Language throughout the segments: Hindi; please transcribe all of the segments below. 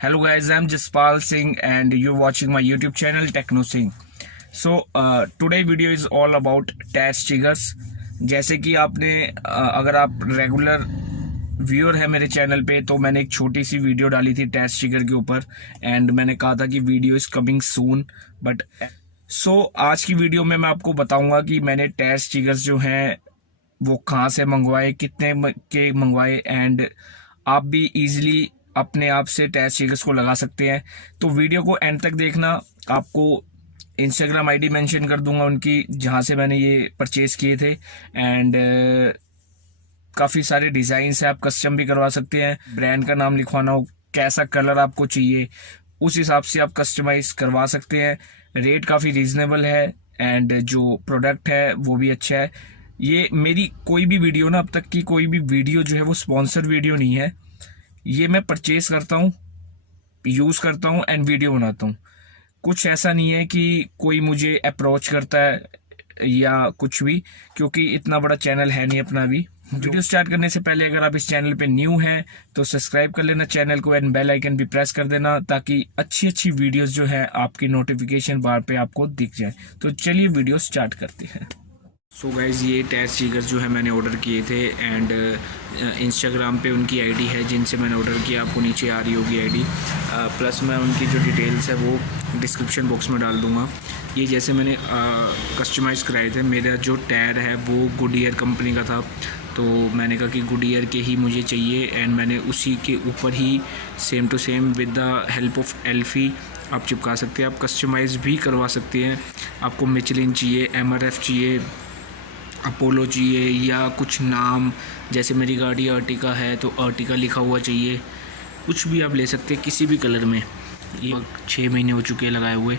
Hello guys, I'm Jaspal Singh and you're watching my YouTube channel Techno Singh. So today video is all about tyre stickers. जैसे कि आपने अगर आप रेगुलर व्यूअर है मेरे चैनल पे तो मैंने एक छोटी सी वीडियो डाली थी टायर स्टिकर के ऊपर एंड मैंने कहा था कि video is coming soon. But आज की वीडियो में मैं आपको बताऊंगा कि मैंने टायर स्टिकर्स जो हैं वो कहाँ से मंगवाए, कितने के मंगवाए एंड आप भी इजीली अपने आप से टायर स्टिकर्स को लगा सकते हैं। तो वीडियो को एंड तक देखना। आपको इंस्टाग्राम आईडी मेंशन कर दूंगा उनकी, जहां से मैंने ये परचेज किए थे एंड काफ़ी सारे डिज़ाइंस है, आप कस्टम भी करवा सकते हैं। ब्रांड का नाम लिखवाना हो, कैसा कलर आपको चाहिए उस हिसाब से आप कस्टमाइज करवा सकते हैं। रेट काफ़ी रीजनेबल है एंड जो प्रोडक्ट है वो भी अच्छा है। ये मेरी कोई भी वीडियो ना, अब तक की कोई भी वीडियो जो है वो स्पॉन्सर वीडियो नहीं है। ये मैं परचेज करता हूँ, यूज़ करता हूँ एंड वीडियो बनाता हूँ। कुछ ऐसा नहीं है कि कोई मुझे अप्रोच करता है या कुछ भी, क्योंकि इतना बड़ा चैनल है नहीं अपना भी। वीडियो स्टार्ट करने से पहले अगर आप इस चैनल पे न्यू हैं तो सब्सक्राइब कर लेना चैनल को एंड बेल आइकन भी प्रेस कर देना, ताकि अच्छी वीडियोस जो है आपकी नोटिफिकेशन बार पे आपको दिख जाए। तो चलिए वीडियो स्टार्ट करते हैं। सो गाइज, ये टायर स्टिकर्स जो है मैंने ऑर्डर किए थे एंड इंस्टाग्राम पे उनकी आईडी है जिनसे मैंने ऑर्डर किया, आपको नीचे आ रही होगी आईडी। प्लस मैं उनकी जो डिटेल्स है वो डिस्क्रिप्शन बॉक्स में डाल दूंगा। ये जैसे मैंने कस्टमाइज़ कराए थे, मेरा जो टायर है वो गुडियर कंपनी का था, तो मैंने कहा कि गुडियर के ही मुझे चाहिए एंड मैंने उसी के ऊपर ही same to same with the help of एल्फी आप चिपका सकते हैं। आप कस्टमाइज़ भी करवा सकते हैं। आपको मिचलिन चाहिए, MRF चाहिए, अपोलो चाहिए या कुछ नाम, जैसे मेरी गाड़ी अर्टिका है तो अर्टिका लिखा हुआ चाहिए, कुछ भी आप ले सकते हैं किसी भी कलर में। ये 6 महीने हो चुके हैं लगाए हुए,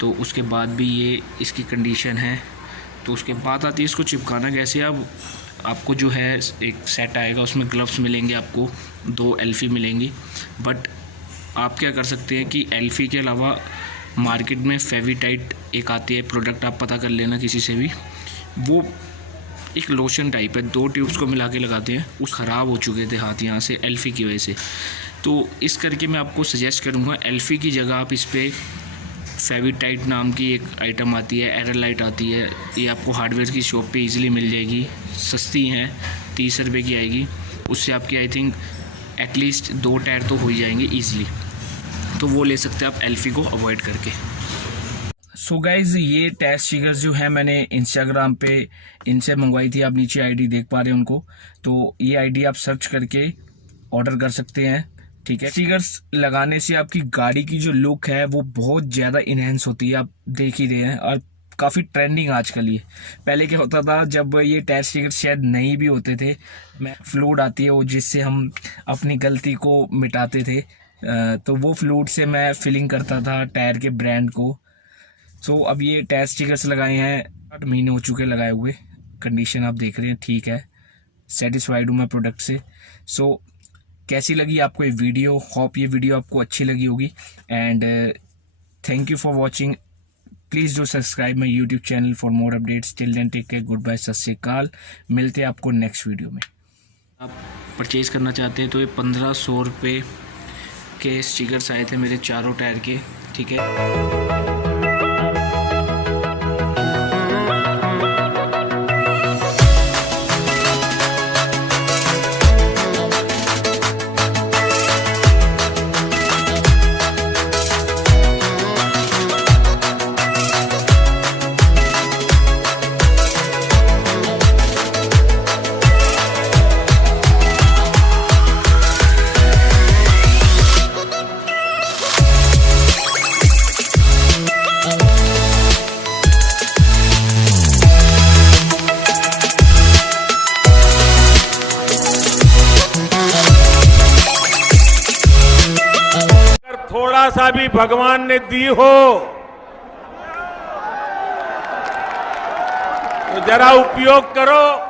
तो उसके बाद भी ये इसकी कंडीशन है। तो उसके बाद आती है इसको चिपकाना कैसे। अब आपको जो है एक सेट आएगा, उसमें ग्लव्स मिलेंगे, आपको 2 एल्फी मिलेंगी। बट आप क्या कर सकते हैं कि एल्फी के अलावा मार्केट में फेविटाइट एक आती है प्रोडक्ट, आप पता कर लेना किसी से भी। वो एक लोशन टाइप है, 2 ट्यूब्स को मिला के लगाते हैं। उस ख़राब हो चुके थे हाथ यहाँ से एल्फी की वजह से, तो इस करके मैं आपको सजेस्ट करूँगा एल्फी की जगह आप इस पर फेविटाइट नाम की एक आइटम आती है, एरलाइट आती है। ये आपको हार्डवेयर की शॉप पे इजीली मिल जाएगी, सस्ती है, 30 रुपये की आएगी। उससे आपकी आई थिंक एटलीस्ट 2 टायर तो हो ही जाएंगे ईजिली, तो वो ले सकते हैं आप एल्फी को अवॉइड करके। सो गाइज, ये टायर स्टिकर्स जो है मैंने इंस्टाग्राम पे इनसे मंगवाई थी, आप नीचे आईडी देख पा रहे हैं उनको। तो ये आईडी आप सर्च करके ऑर्डर कर सकते हैं, ठीक है। स्टिकर्स लगाने से आपकी गाड़ी की जो लुक है वो बहुत ज़्यादा इनहेंस होती है, आप देख ही रहे हैं, और काफ़ी ट्रेंडिंग आजकल ये। पहले क्या होता था, जब ये टायर स्टिकर्स शायद नहीं भी होते थे, फ्लूइड आती है वो जिससे हम अपनी गलती को मिटाते थे, तो वो फ्लूइड से मैं फिलिंग करता था टायर के ब्रांड को। सो अब ये टायर स्टिकर्स लगाए हैं, 8 महीने हो चुके लगाए हुए। कंडीशन आप देख रहे हैं, ठीक है, सेटिस्फाइड हूँ मैं प्रोडक्ट से। सो कैसी लगी आपको ये वीडियो? होप ये वीडियो आपको अच्छी लगी होगी and thank you for watching. Please do subscribe my YouTube channel for more updates. Till then take care, good bye, Sat Shri अकाल। मिलते हैं आपको नेक्स्ट वीडियो में। आप परचेज़ करना चाहते हैं तो ये 1500 रुपये के स्टिकर्स आए थे मेरे चारों टायर के, ठीक है। थोड़ा सा भी भगवान ने दी हो तो जरा उपयोग करो।